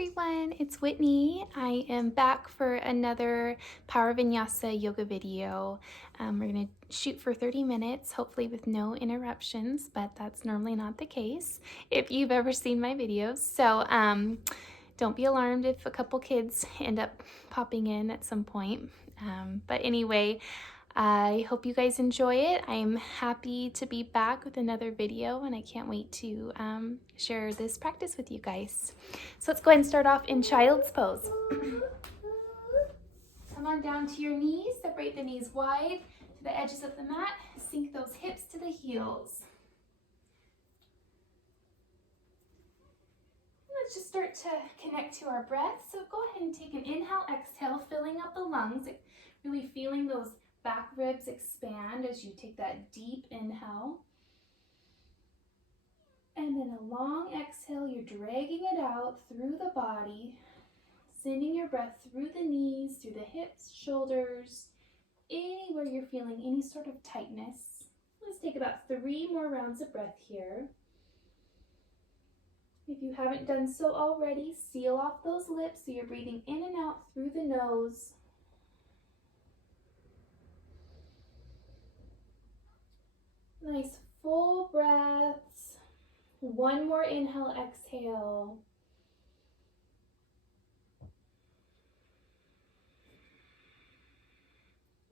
everyone, it's Whitney. I am back for another Power Vinyasa yoga video. We're going to shoot for 30 minutes, hopefully with no interruptions, but that's normally not the case if you've ever seen my videos. So don't be alarmed if a couple kids end up popping in at some point. But anyway, I hope you guys enjoy it. I'm happy to be back with another video and I can't wait to share this practice with you guys. So let's go ahead and start off in child's pose. Come on down to your knees, separate the knees wide to the edges of the mat, sink those hips to the heels. Let's just start to connect to our breath. So go ahead and take an inhale, exhale, filling up the lungs, really feeling those back ribs expand as you take that deep inhale. And then a long exhale, you're dragging it out through the body, sending your breath through the knees, through the hips, shoulders, anywhere you're feeling any sort of tightness. Let's take about 3 more rounds of breath here. If you haven't done so already, seal off those lips so you're breathing in and out through the nose. Nice full breaths. 1 more inhale, exhale.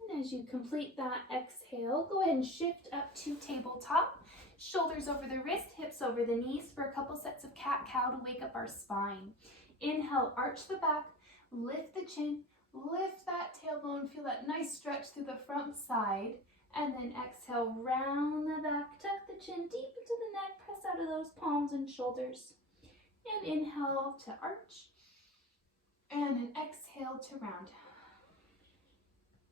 And as you complete that exhale, go ahead and shift up to tabletop. Shoulders over the wrist, hips over the knees for a couple sets of cat-cow to wake up our spine. Inhale, arch the back, lift the chin, lift that tailbone, feel that nice stretch through the front side. And then exhale, round the back, tuck the chin deep into the neck, press out of those palms and shoulders. And inhale to arch, and then exhale to round.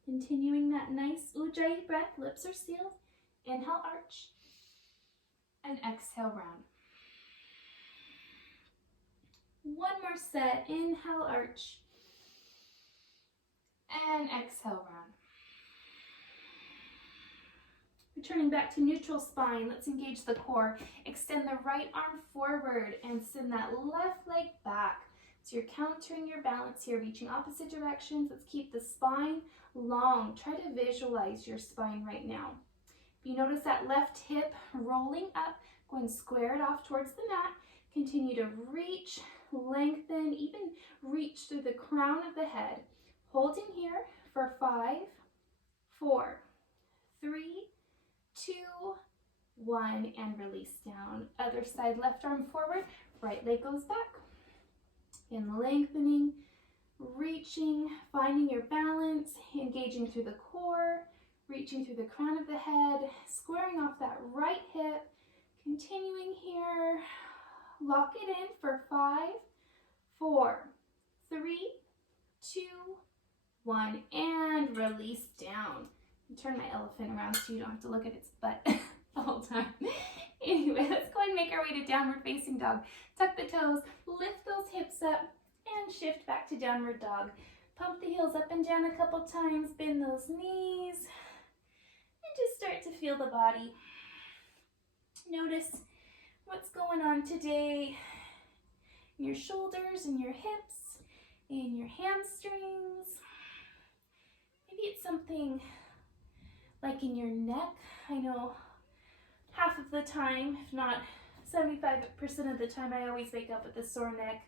Continuing that nice ujjayi breath, lips are sealed. Inhale, arch, and exhale, round. 1 more set, inhale, arch, and exhale, round. Returning back to neutral spine, let's engage the core. Extend the right arm forward and send that left leg back. So you're countering your balance here, reaching opposite directions. Let's keep the spine long. Try to visualize your spine right now. If you notice that left hip rolling up, go and square it off towards the mat. Continue to reach, lengthen, even reach through the crown of the head. Holding here for 5, 4, 3, 2, 1, and release down. Other side, left arm forward, right leg goes back. And lengthening, reaching, finding your balance, engaging through the core, reaching through the crown of the head, squaring off that right hip, continuing here. Lock it in for 5, 4, 3, 2, 1, and release down. Turn my elephant around so you don't have to look at its butt the whole time. Anyway, let's go ahead and make our way to downward facing dog. Tuck the toes, lift those hips up, and shift back to downward dog. Pump the heels up and down a couple times, bend those knees, and just start to feel the body. Notice what's going on today in your shoulders and your hips, in your hamstrings. Maybe it's something like in your neck. I know half of the time, if not 75% of the time, I always wake up with a sore neck.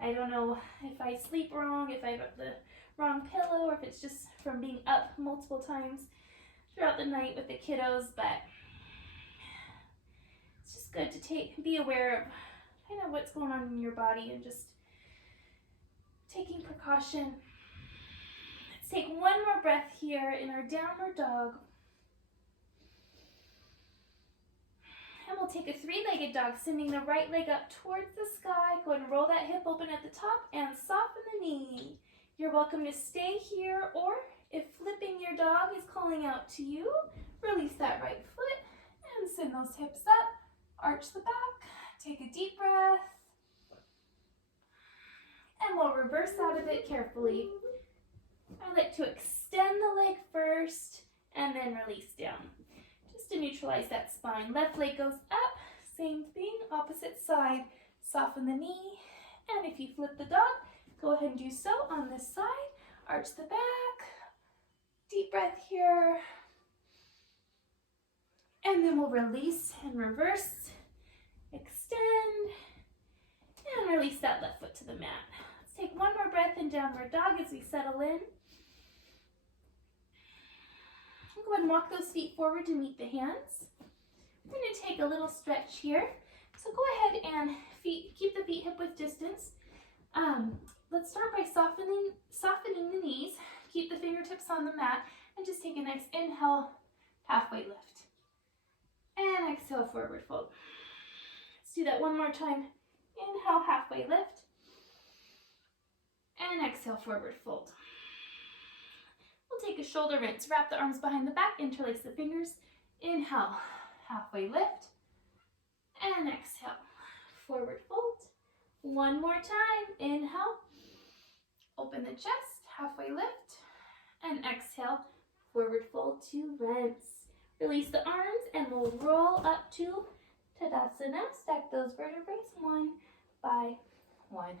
I don't know if I sleep wrong, if I have the wrong pillow, or if it's just from being up multiple times throughout the night with the kiddos, but it's just good to be aware of kind of what's going on in your body and just taking precaution. Let's take 1 more breath here in our downward dog. And we'll take a 3-legged dog, sending the right leg up towards the sky. Go ahead and roll that hip open at the top and soften the knee. You're welcome to stay here, or if flipping your dog is calling out to you, release that right foot and send those hips up. Arch the back. Take a deep breath. And we'll reverse out of it carefully. I like to extend the leg first and then release down. Just to neutralize that spine. Left leg goes up, same thing, opposite side. Soften the knee And if you flip the dog, go ahead and do so on this side. Arch the back. Deep breath here. And then we'll release and reverse. Extend. And release that left foot to the mat. Let's take one more breath in downward dog as we settle in. Go ahead and walk those feet forward to meet the hands. We're going to take a little stretch here. So go ahead and keep the feet hip width distance. Let's start by softening the knees. Keep the fingertips on the mat and just take a nice inhale, halfway lift. And exhale, forward fold. Let's do that one more time. Inhale, halfway lift. And exhale, forward fold. We'll take a shoulder rinse. Wrap the arms behind the back, interlace the fingers. Inhale, halfway lift. And exhale, forward fold. One more time. Inhale, open the chest, halfway lift. And exhale, forward fold to rinse. Release the arms and we'll roll up to Tadasana. Stack those vertebrae one by one.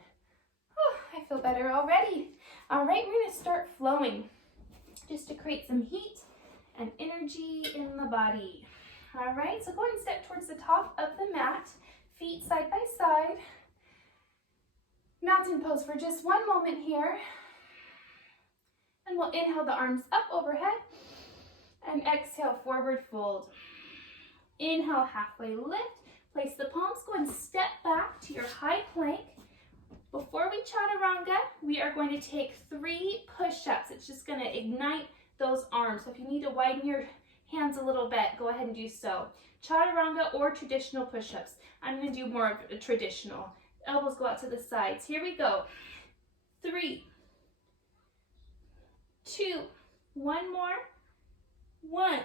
I feel better already. All right, we're going to start flowing just to create some heat and energy in the body. All right, so go ahead and step towards the top of the mat, feet side by side. Mountain pose for just one moment here. And we'll inhale the arms up overhead and exhale, forward fold. Inhale, halfway lift. Place the palms, go and step back to your high plank. Before we chaturanga, we are going to take 3 push-ups. It's just going to ignite those arms. So if you need to widen your hands a little bit, go ahead and do so. Chaturanga or traditional push-ups. I'm going to do more of a traditional. Elbows go out to the sides. Here we go. 3, 2, one more, 1.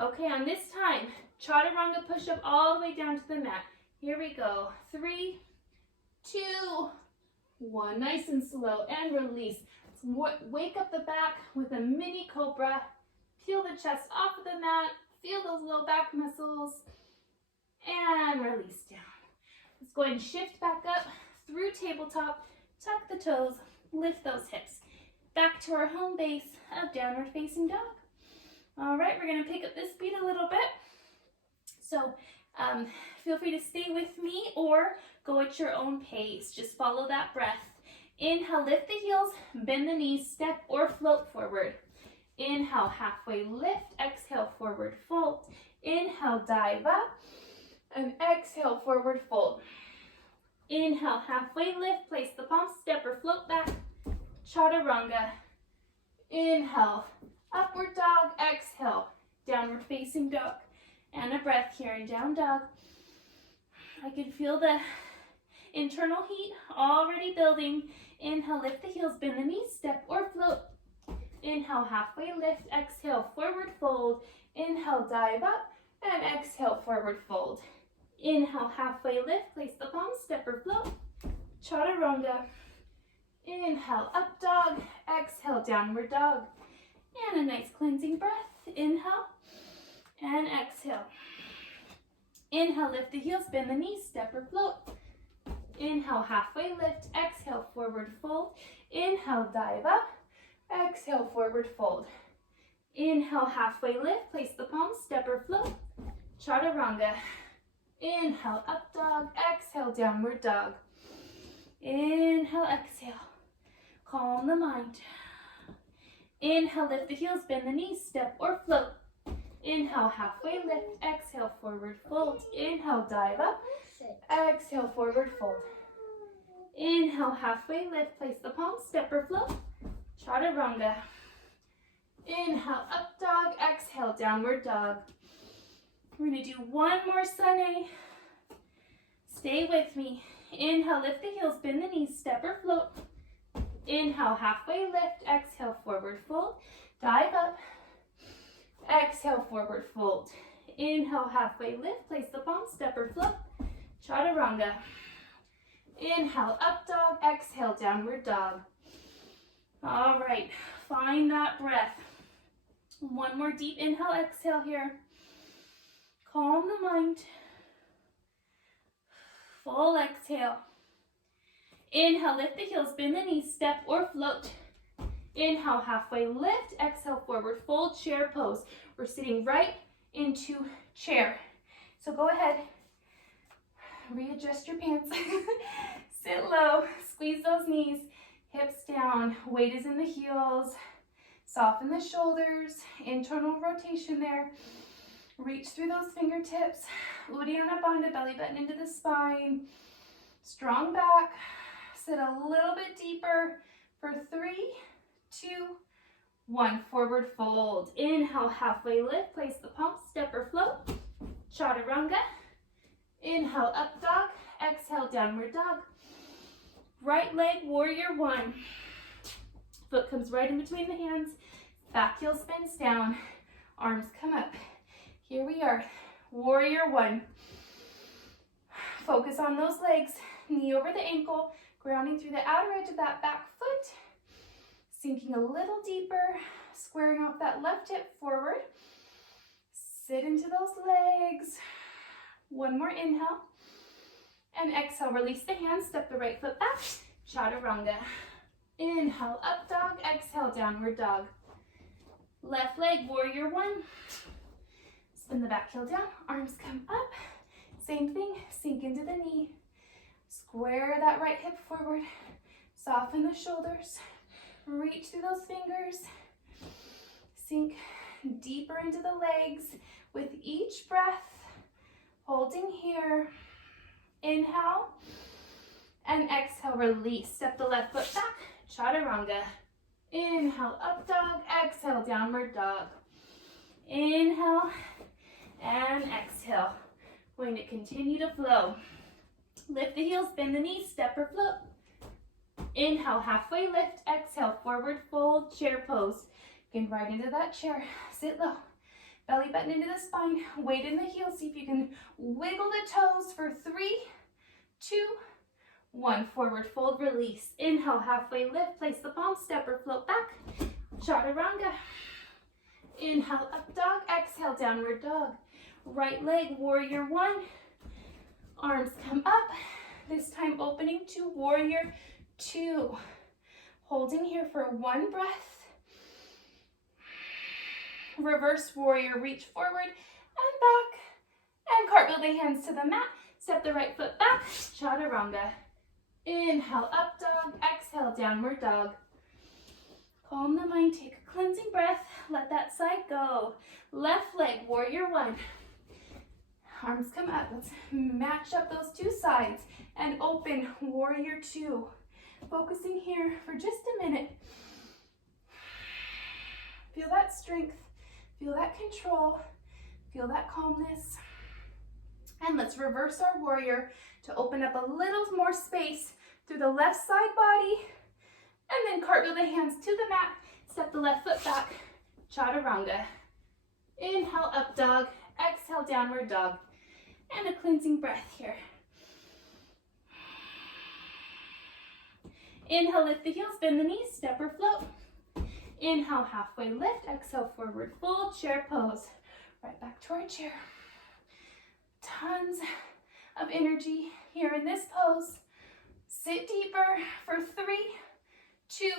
Okay, on this time, chaturanga push-up all the way down to the mat. Here we go. 3, 2, 1. Nice and slow, and release. Wake up the back with a mini cobra. Peel the chest off of the mat. Feel those low back muscles. And release down. Let's go ahead and shift back up through tabletop. Tuck the toes. Lift those hips. Back to our home base of downward facing dog. All right, we're going to pick up this speed a little bit. So feel free to stay with me or go at your own pace. Just follow that breath. Inhale, lift the heels, bend the knees, step or float forward. Inhale, halfway lift. Exhale, forward fold. Inhale, dive up. And exhale, forward fold. Inhale, halfway lift. Place the palms, step or float back. Chaturanga. Inhale, upward dog. Exhale, downward facing dog. And a breath here in down dog. I can feel the internal heat already building. Inhale, lift the heels, bend the knees, step or float. Inhale, halfway lift. Exhale, forward fold. Inhale, dive up. And exhale, forward fold. Inhale, halfway lift. Place the palms, step or float. Chaturanga. Inhale, up dog. Exhale, downward dog. And a nice cleansing breath. Inhale and exhale. Inhale, lift the heels, bend the knees, step or float. Inhale, halfway lift. Exhale, forward fold. Inhale, dive up. Exhale, forward fold. Inhale, halfway lift. Place the palms, step or float. Chaturanga. Inhale, up dog. Exhale, downward dog. Inhale, exhale. Calm the mind. Inhale, lift the heels, bend the knees, step or float. Inhale, halfway lift. Exhale, forward fold. Inhale, dive up. Exhale, forward fold. Inhale, halfway lift. Place the palms, step or float. Chaturanga. Inhale, up dog. Exhale, downward dog. We're going to do one more sunny. Stay with me. Inhale, lift the heels, bend the knees, step or float. Inhale, halfway lift. Exhale, forward fold. Dive up. Exhale, forward fold. Inhale, halfway lift. Place the palms, step or float. Chaturanga. Inhale, up dog. Exhale, downward dog. All right, find that breath. One more deep inhale, exhale here. Calm the mind. Full exhale. Inhale, lift the heels, bend the knees, step or float. Inhale, halfway lift. Exhale, forward fold, chair pose. We're sitting right into chair. So go ahead, readjust your pants. Sit low, squeeze those knees, hips down, weight is in the heels. Soften the shoulders, internal rotation there. Reach through those fingertips. Uddiyana Bandha, belly button into the spine. Strong back. Sit a little bit deeper for 3, 2, 1. Forward fold. Inhale, halfway lift. Place the palms, step or float. Chaturanga. Inhale, up dog. Exhale, downward dog. Right leg, warrior one. Foot comes right in between the hands. Back heel spins down. Arms come up. Here we are. Warrior one. Focus on those legs. Knee over the ankle. Grounding through the outer edge of that back foot. Sinking a little deeper. Squaring off that left hip forward. Sit into those legs. One more inhale. And exhale, release the hands, step the right foot back, chaturanga. Inhale, up dog, exhale, downward dog. Left leg, warrior one. Spin the back heel down, arms come up. Same thing, sink into the knee. Square that right hip forward. Soften the shoulders. Reach through those fingers. Sink deeper into the legs with each breath. Holding here. Inhale and exhale, release. Step the left foot back, chaturanga. Inhale, up dog, exhale, downward dog. Inhale and exhale. Going to continue to flow. Lift the heels, bend the knees, step or float. Inhale, halfway lift, exhale, forward fold, chair pose. Get right into that chair, sit low. Belly button into the spine, weight in the heels. See if you can wiggle the toes for 3, 2, 1. Forward fold, release. Inhale, halfway lift. Place the palms, step or float back. Chaturanga. Inhale, up dog. Exhale, downward dog. Right leg, warrior one. Arms come up. This time opening to warrior two. Holding here for 1 breath. Reverse warrior, reach forward and back. And cartwheel the hands to the mat. Step the right foot back, chaturanga. Inhale, up dog. Exhale, downward dog. Calm the mind, take a cleansing breath. Let that side go. Left leg, warrior one. Arms come up. Let's match up those two sides and open warrior two. Focusing here for just a minute. Feel that strength. Feel that control, feel that calmness. And let's reverse our warrior to open up a little more space through the left side body. And then cartwheel the hands to the mat, step the left foot back, chaturanga. Inhale, up dog, exhale, downward dog. And a cleansing breath here. Inhale, lift the heels, bend the knees, step or float. Inhale, halfway lift. Exhale, forward fold, chair pose. Right back to our chair. Tons of energy here in this pose. Sit deeper for 3, 2,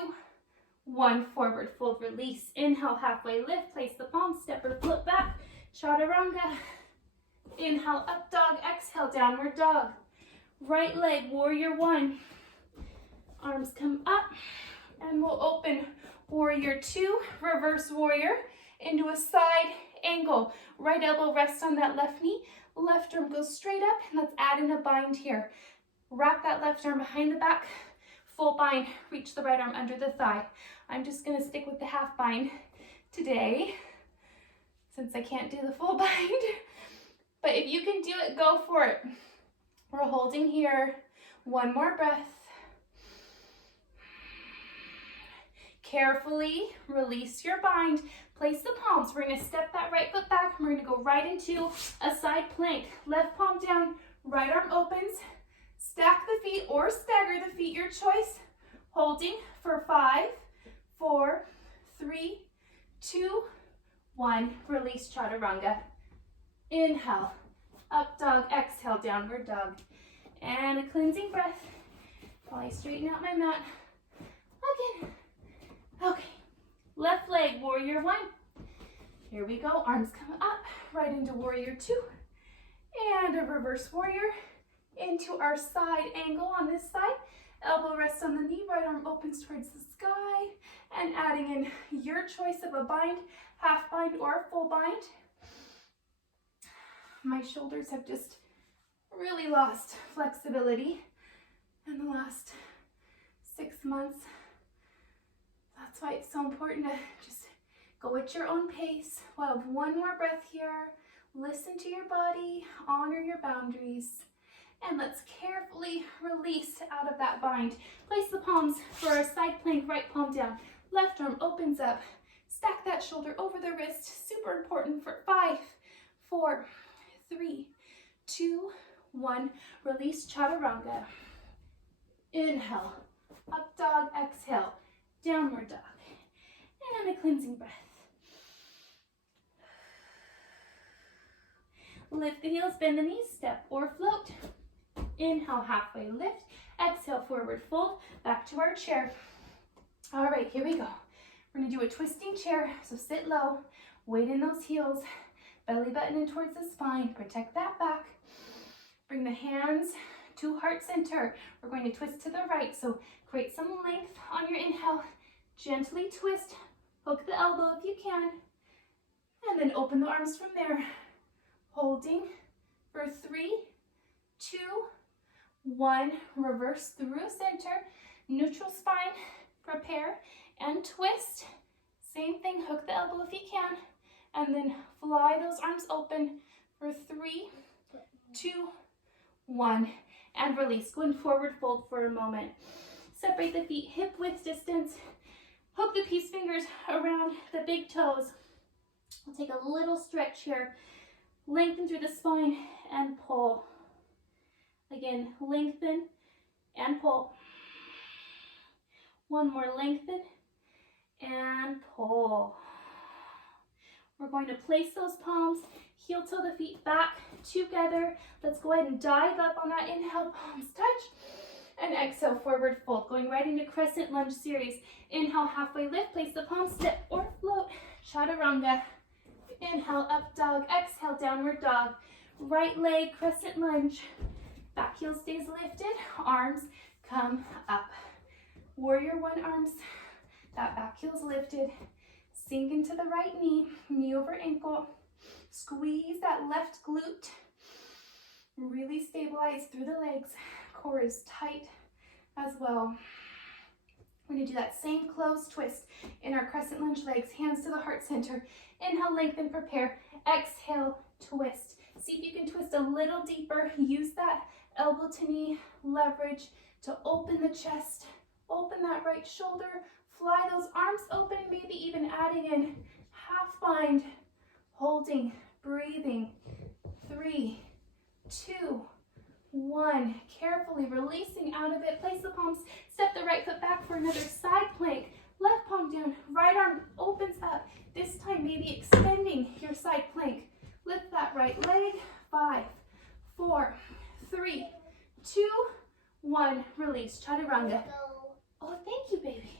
1. Forward fold, release. Inhale, halfway lift. Place the palms, step or float back. Chaturanga. Inhale, up dog. Exhale, downward dog. Right leg, warrior one. Arms come up and we'll open warrior two, reverse warrior into a side angle. Right elbow rests on that left knee. Left arm goes straight up. And let's add in a bind here. Wrap that left arm behind the back. Full bind. Reach the right arm under the thigh. I'm just going to stick with the half bind today since I can't do the full bind. But if you can do it, go for it. We're holding here. 1 more breath. Carefully release your bind. Place the palms. We're going to step that right foot back. We're going to go right into a side plank. Left palm down, right arm opens. Stack the feet or stagger the feet, your choice. Holding for 5, 4, 3, 2, 1. Release chaturanga. Inhale, up dog, exhale, downward dog. And a cleansing breath. while I straighten out my mat. Again. Okay. Left leg, warrior one. Here we go. Arms come up, right into warrior two. And a reverse warrior into our side angle on this side. Elbow rests on the knee, right arm opens towards the sky. And adding in your choice of a bind, half bind or full bind. My shoulders have just really lost flexibility in the last 6 months. That's why it's so important to just go at your own pace. We'll have one more breath here. Listen to your body, honor your boundaries, and let's carefully release out of that bind. Place the palms for our side plank, right palm down. Left arm opens up. Stack that shoulder over the wrist. Super important for 5, 4, 3, 2, 1. Release chaturanga. Inhale, up dog, exhale, downward dog. And a cleansing breath. Lift the heels, bend the knees, step or float. Inhale, halfway lift. Exhale, forward fold, back to our chair. All right, here we go. We're gonna do a twisting chair, so sit low, weight in those heels, belly button in towards the spine, protect that back. Bring the hands to heart center. We're going to twist to the right, so create some length on your inhale. Gently twist, hook the elbow if you can, and then open the arms from there. Holding for 3, 2, 1. Reverse through center, neutral spine, prepare and twist. Same thing, hook the elbow if you can, and then fly those arms open for 3, 2, 1, and release. Going forward fold for a moment. Separate the feet hip width distance. Hook the peace fingers around the big toes. We'll take a little stretch here. Lengthen through the spine and pull. Again, lengthen and pull. One more, lengthen and pull. We're going to place those palms, heel toe the feet back together. Let's go ahead and dive up on that inhale, palms touch. And exhale, forward fold. Going right into crescent lunge series. Inhale, halfway lift, place the palms, step or float, chaturanga. Inhale, up dog, exhale, downward dog. Right leg, crescent lunge. Back heel stays lifted, arms come up. Warrior one, arms, that back heel's lifted. Sink into the right knee, knee over ankle. Squeeze that left glute. Really stabilize through the legs. Core is tight as well. We're gonna do that same closed twist in our crescent lunge legs, hands to the heart center. Inhale, lengthen, prepare. Exhale, twist. See if you can twist a little deeper. Use that elbow to knee leverage to open the chest, open that right shoulder, fly those arms open, maybe even adding in half bind, holding, breathing. 3, 2, 1. Carefully releasing out of it. Place the palms, step the right foot back for another side plank. Left palm down, right arm opens up. This time maybe extending your side plank. Lift that right leg. 5, 4, 3, 2, 1. Release, chaturanga. Oh, thank you, baby.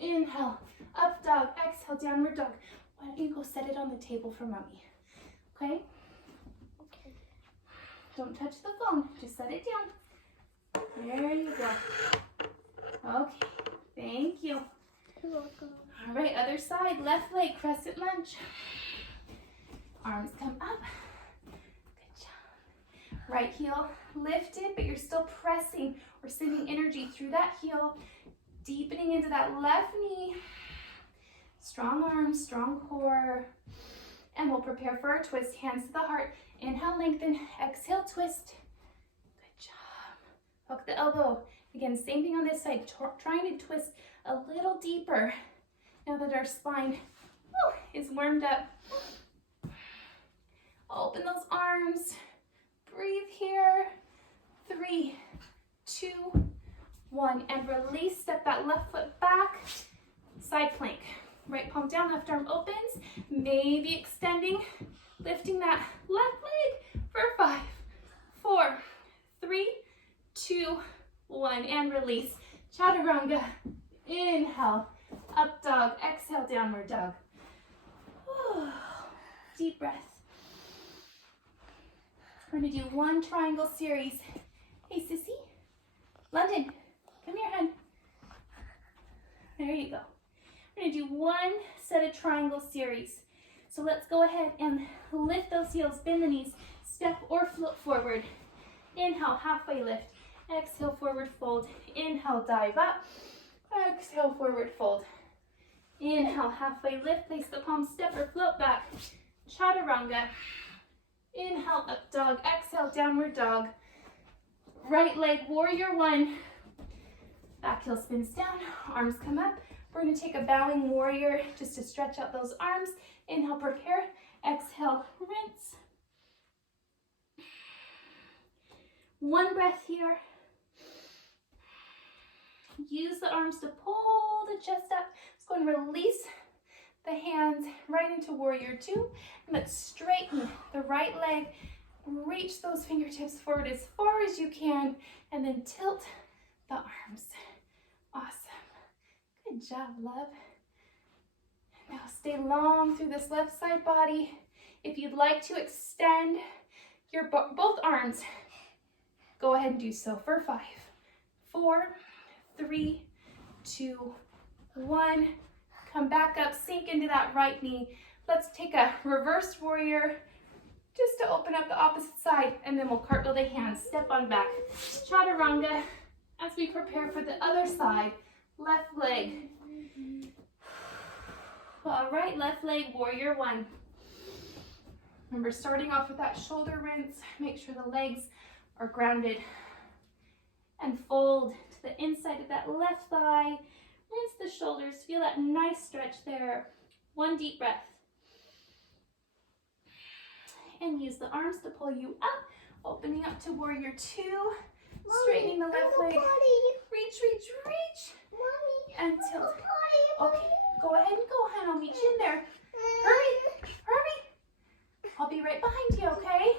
Inhale, up dog, exhale, downward dog. Why don't you go set it on the table for mommy? Okay? Don't touch the phone, just set it down. There you go. Okay, thank you. You're welcome. All right, other side, left leg, crescent lunge. Arms come up. Good job. Right heel lifted, but you're still pressing or sending energy through that heel, deepening into that left knee. Strong arms, strong core. And we'll prepare for our twist, hands to the heart. Inhale, lengthen, exhale, twist. Good job. Hook the elbow. Again, same thing on this side, trying to twist a little deeper now that our spine is warmed up. Open those arms. Breathe here. 3, 2, 1. And release. Step that left foot back. Side plank. Right palm down, left arm opens. Maybe extending, lifting that left leg for 5, 4, 3, 2, 1, and release. Chaturanga. Inhale, up dog. Exhale, downward dog. Whew. Deep breath. We're gonna do 1 triangle series. Hey, sissy. London, come here, hun. There you go. We're gonna do 1 set of triangle series. So let's go ahead and lift those heels, bend the knees, step or float forward. Inhale, halfway lift. Exhale, forward fold. Inhale, dive up. Exhale, forward fold. Inhale, halfway lift. Place the palms, step or float back. Chaturanga. Inhale, up dog. Exhale, downward dog. Right leg, warrior 1. Back heel spins down, arms come up. We're going to take a bowing warrior just to stretch out those arms. Inhale, prepare. Exhale, rinse. 1 breath here. Use the arms to pull the chest up. Let's go and release the hands right into warrior 2. And let's straighten the right leg. Reach those fingertips forward as far as you can. And then tilt the arms. Awesome. Good job, love. Now stay long through this left side body. If you'd like to extend your both arms, go ahead and do so for 5, 4, 3, 2, 1. Come back up, sink into that right knee. Let's take a reverse warrior just to open up the opposite side, and then we'll cartwheel the hands. Step on back. Chaturanga as we prepare for the other side. Left leg. All right, left leg, warrior 1. Remember, starting off with that shoulder rinse. Make sure the legs are grounded. And fold to the inside of that left thigh. Rinse the shoulders. Feel that nice stretch there. 1 deep breath. And use the arms to pull you up. Opening up to warrior 2. Straightening the left leg. Reach, reach, reach. And tilt. Okay, go ahead and go, hon. I'll meet you in there. Hurry, hurry. I'll be right behind you, okay?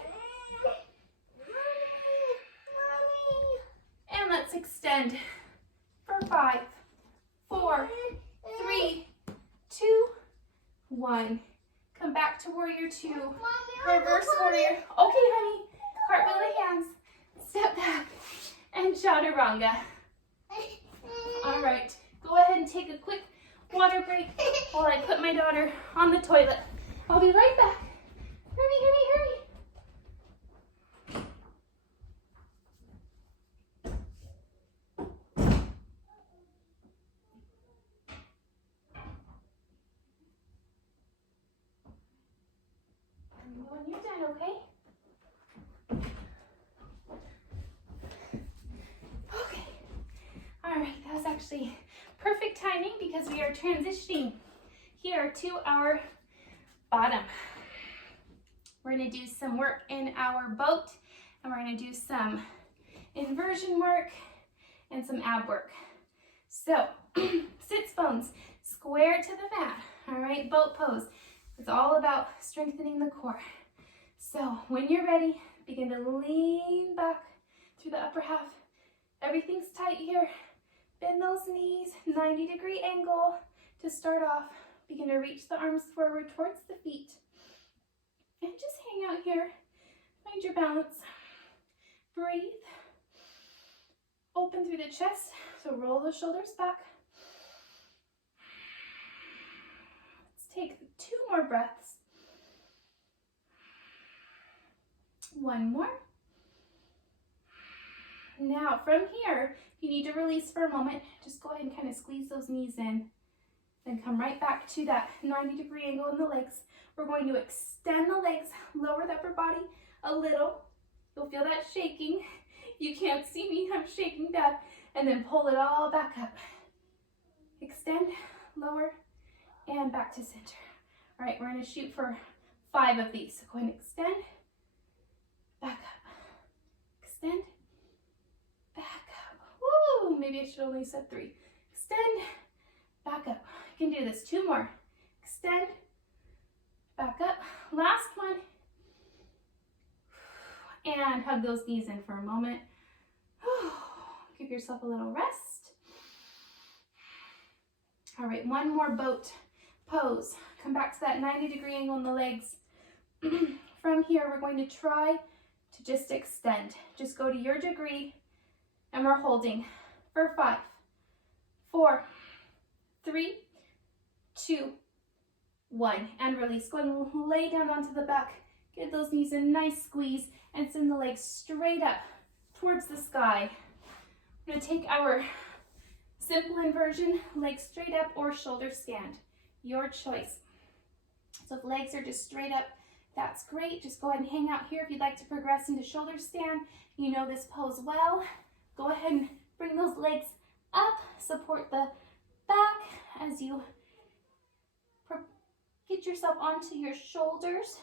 And let's extend for 5, 4, 3, 2, 1. Come back to warrior 2. Reverse warrior. Okay, honey. Cartwheel the hands. Step back. And chaturanga. All right. Go ahead and take a quick water break while I put my daughter on the toilet. I'll be right back. Hurry, hurry, hurry. When you're done, okay? Okay. All right, that was actually perfect timing because we are transitioning here to our bottom. We're going to do some work in our boat, and we're going to do some inversion work and some ab work. So, sits bones square to the mat. All right, boat pose. It's all about strengthening the core. So when you're ready, begin to lean back through the upper half. Everything's tight here. Bend those knees, 90-degree angle to start off. Begin to reach the arms forward towards the feet. And just hang out here. Find your balance. Breathe. Open through the chest. So roll the shoulders back. Let's take 2 more breaths. 1 more. Now from here, if you need to release for a moment, just go ahead and kind of squeeze those knees in. Then come right back to that 90-degree angle in the legs. We're going to extend the legs, lower the upper body a little. You'll feel that shaking. You can't see me, I'm shaking that. And then pull it all back up. Extend, lower, and back to center. All right, we're going to shoot for 5 of these. So go ahead and extend, back up, extend, back up. Woo, maybe I should only said 3. Extend, back up. You can do this. 2 more. Extend, back up. Last one. And hug those knees in for a moment. Give yourself a little rest. All right, one more boat pose. Come back to that 90-degree angle in the legs. From here, we're going to try to just extend. Just go to your degree, and we're holding for 5, 4, 3, 2, 1, and release. Go ahead and lay down onto the back. Give those knees a nice squeeze and send the legs straight up towards the sky. We're going to take our simple inversion, legs straight up or shoulder stand. Your choice. So if legs are just straight up, that's great. Just go ahead and hang out here. If you'd like to progress into shoulder stand, you know this pose well. Go ahead and bring those legs up. Support the back as you get yourself onto your shoulders.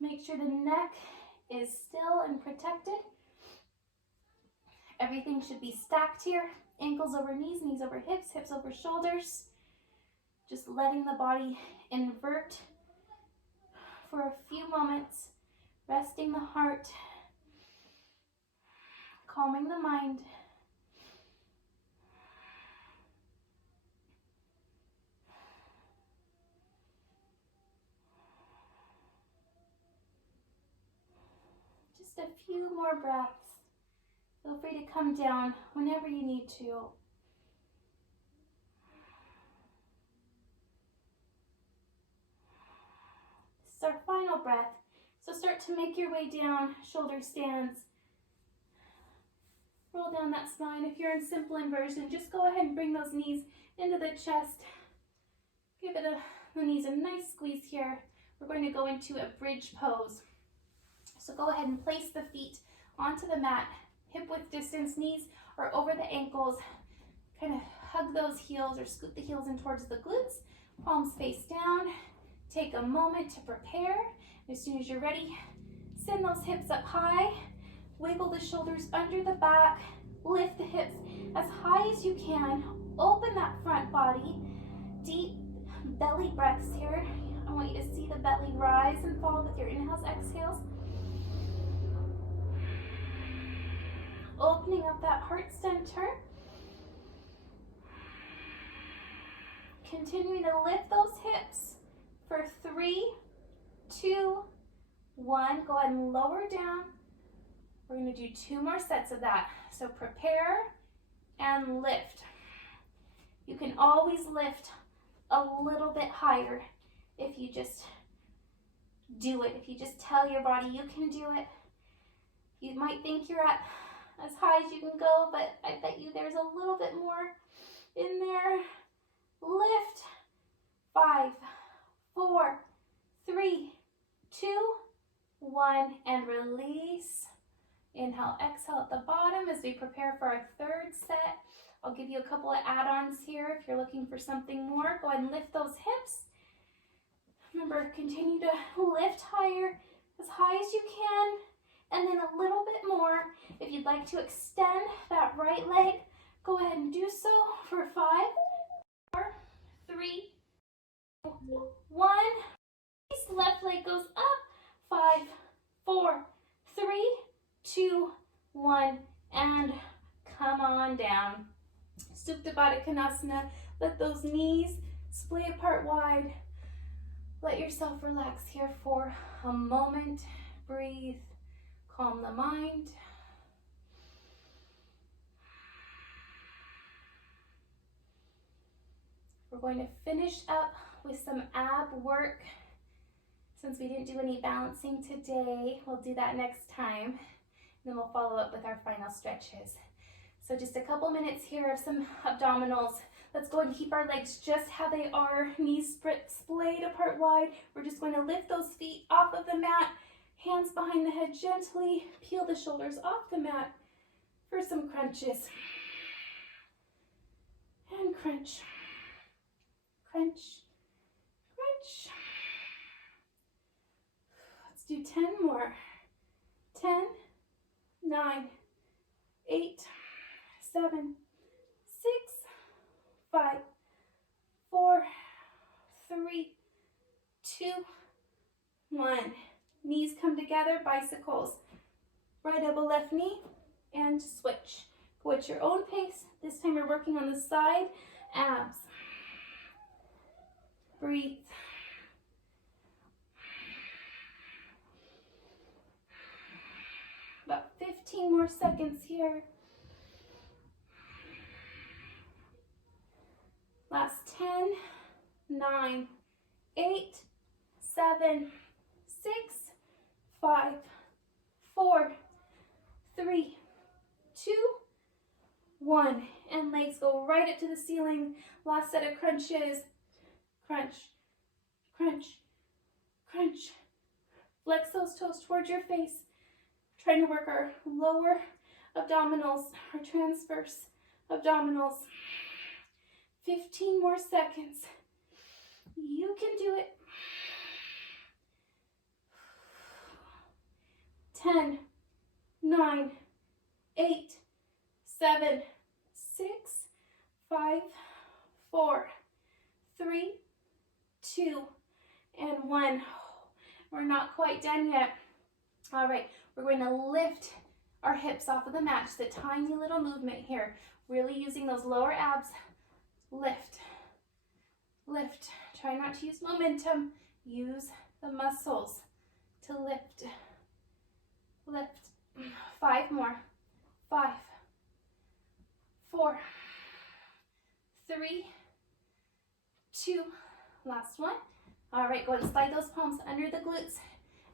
Make sure the neck is still and protected. Everything should be stacked here. Ankles over knees, knees over hips, hips over shoulders. Just letting the body invert for a few moments. Resting the heart. Calming the mind. Just a few more breaths. Feel free to come down whenever you need to. This is our final breath. So start to make your way down, shoulder stands. Roll down that spine. If you're in simple inversion, just go ahead and bring those knees into the chest. Give the knees a nice squeeze here. We're going to go into a bridge pose. So go ahead and place the feet onto the mat, hip width distance, knees are over the ankles. Kind of hug those heels or scoot the heels in towards the glutes. Palms face down. Take a moment to prepare. As soon as you're ready, send those hips up high. Wiggle the shoulders under the back. Lift the hips as high as you can. Open that front body. Deep belly breaths here. I want you to see the belly rise and fall with your inhales, exhales. Opening up that heart center. Continuing to lift those hips for 3, 2, 1. Go ahead and lower down. We're going to do 2 more sets of that. So prepare and lift. You can always lift a little bit higher if you just do it. If you just tell your body you can do it. You might think you're at as high as you can go, but I bet you there's a little bit more in there. Lift. 5, 4, 3, 2, 1, and release. Inhale, exhale at the bottom as we prepare for our 3rd set. I'll give you a couple of add-ons here if you're looking for something more. Go ahead and lift those hips. Remember, continue to lift higher, as high as you can, and then a little bit more. If you'd like to extend that right leg, go ahead and do so for 5, 4, 3, 2, 1. Left leg goes up. 5, 4, 3, 2, 1, and come on down. Supta Baddha Konasana. Let those knees splay apart wide. Let yourself relax here for a moment. Breathe. Calm the mind. We're going to finish up with some ab work. Since we didn't do any balancing today, we'll do that next time. Then we'll follow up with our final stretches. So just a couple minutes here of some abdominals. Let's go and keep our legs just how they are. Knees splayed apart wide. We're just going to lift those feet off of the mat. Hands behind the head gently. Peel the shoulders off the mat for some crunches. And crunch. Crunch. Crunch. Let's do 10 more. 10, 9, 8, 7, 6, 5, 4, 3, 2, 1. Knees come together, bicycles. Right elbow, left knee, and switch. Go at your own pace. This time we're working on the side abs. Breathe. About 15 more seconds here. Last 10, 9, 8, 7, 6, 5, 4, 3, 2, 1. And legs go right up to the ceiling. Last set of crunches. Crunch, crunch, crunch. Flex those toes towards your face. Trying to work our lower abdominals, our transverse abdominals. 15 more seconds. You can do it. 10, 9, 8, 7, 6, 5, 4, 3, 2, and 1. We're not quite done yet. All right, we're going to lift our hips off of the mat. Just a tiny little movement here. Really using those lower abs. Lift, lift. Try not to use momentum. Use the muscles to lift. Lift. 5 more. 5, 4, 3, 2. Last one. All right, go ahead and slide those palms under the glutes.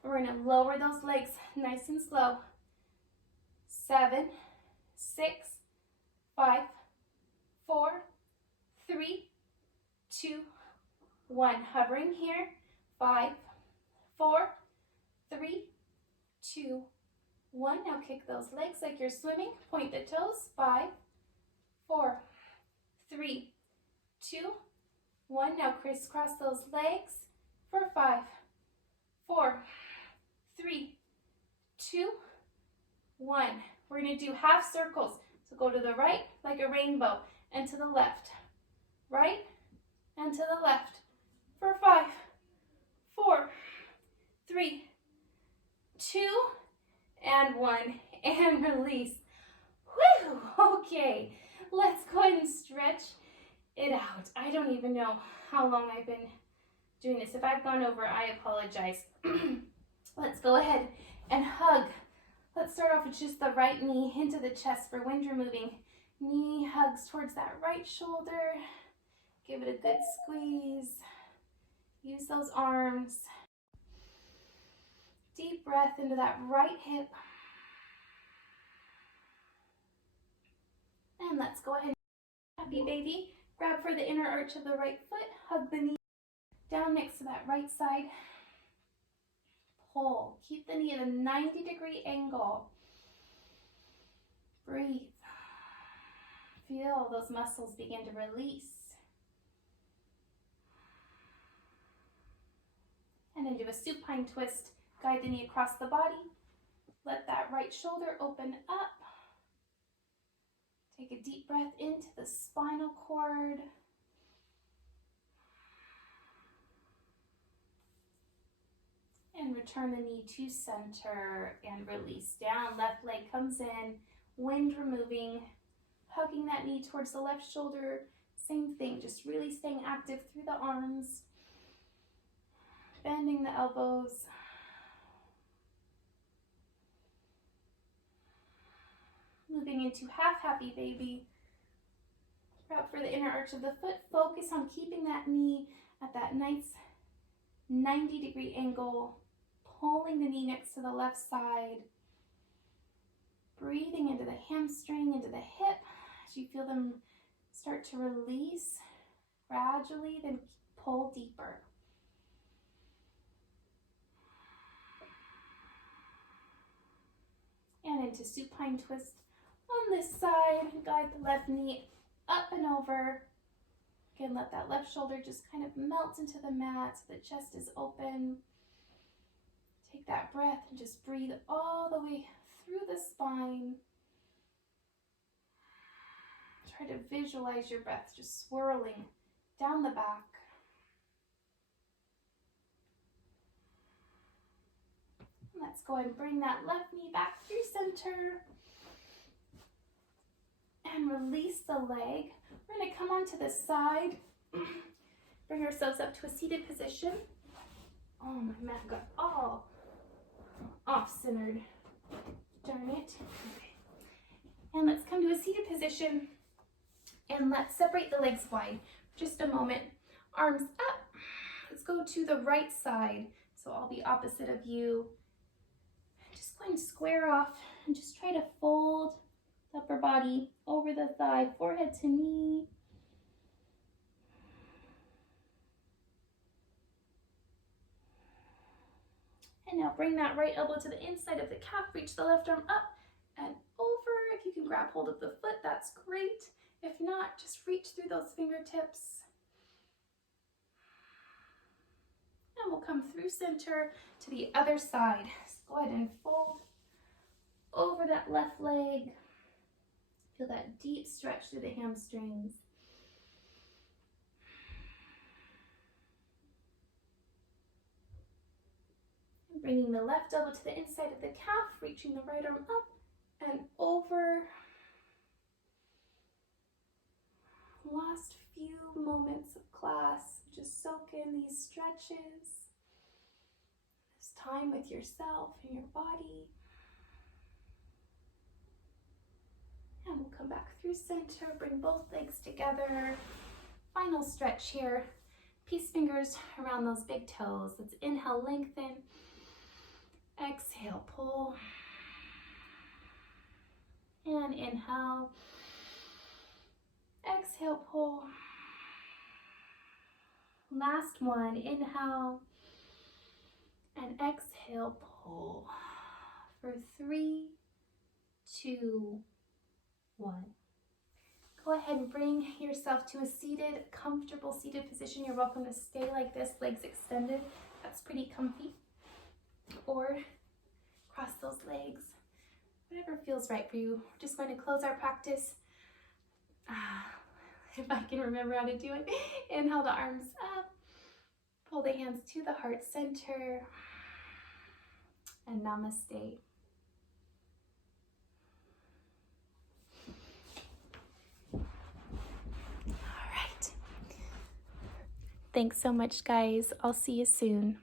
And we're going to lower those legs nice and slow. 7, 6, 5, 4, 3, 2, 1. Hovering here. 5, 4, 3, 2, 1. Now kick those legs like you're swimming. Point the toes. 5, 4, 3, 2, 1. Now crisscross those legs for 5, 4, 3, 2, 1. We're going to do half circles. So go to the right like a rainbow and to the left. Right and to the left for 5, 4, 3, 2, and 1. And release. Whew! Okay, let's go ahead and stretch it out. I don't even know how long I've been doing this. If I've gone over, I apologize. Let's go ahead and hug. Let's start off with just the right knee into the chest for wind removing. Knee hugs towards that right shoulder. Give it a good squeeze. Use those arms. Deep breath into that right hip. And let's go ahead. Happy baby. Grab for the inner arch of the right foot. Hug the knee down next to that right side. Pull. Keep the knee at a 90-degree angle. Breathe. Feel those muscles begin to release. And then do a supine twist. Guide the knee across the body. Let that right shoulder open up. Take a deep breath into the spinal cord. And return the knee to center and release down. Left leg comes in, wind removing, hugging that knee towards the left shoulder. Same thing, just really staying active through the arms. Bending the elbows. Moving into half happy baby. Grab for the inner arch of the foot. Focus on keeping that knee at that nice 90-degree angle. Pulling the knee next to the left side. Breathing into the hamstring, into the hip. As you feel them start to release gradually, then pull deeper. And into supine twist on this side. Guide the left knee up and over. Again, let that left shoulder just kind of melt into the mat so the chest is open. Take that breath and just breathe all the way through the spine. Try to visualize your breath just swirling down the back. Let's go ahead and bring that left knee back through center. and release the leg. We're going to come onto the side, bring ourselves up to a seated position. Oh, my mat got all off-centered. Darn it. Okay. And let's come to a seated position, and let's separate the legs wide for just a moment. Arms up. Let's go to the right side. So I'll be opposite of you. Just going to square off and just try to fold the upper body over the thigh, forehead to knee. And now bring that right elbow to the inside of the calf, reach the left arm up and over. If you can grab hold of the foot, that's great. If not, just reach through those fingertips. And we'll come through center to the other side. So go ahead and fold over that left leg. Feel that deep stretch through the hamstrings. And bringing the left elbow to the inside of the calf, reaching the right arm up and over. Last few moments of class. Just soak in these stretches. This time with yourself and your body. And we'll come back through center, bring both legs together. Final stretch here. Peace fingers around those big toes. Let's inhale, lengthen. Exhale, pull. And inhale. Exhale, pull. Last one, inhale. And exhale, pull. For 3, 2, 1. Go ahead and bring yourself to a seated, comfortable seated position. You're welcome to stay like this, legs extended. That's pretty comfy. Or cross those legs, whatever feels right for you. We're just going to close our practice. If I can remember how to do it. Inhale the arms up. Pull the hands to the heart center. And namaste. Thanks so much, guys. I'll see you soon.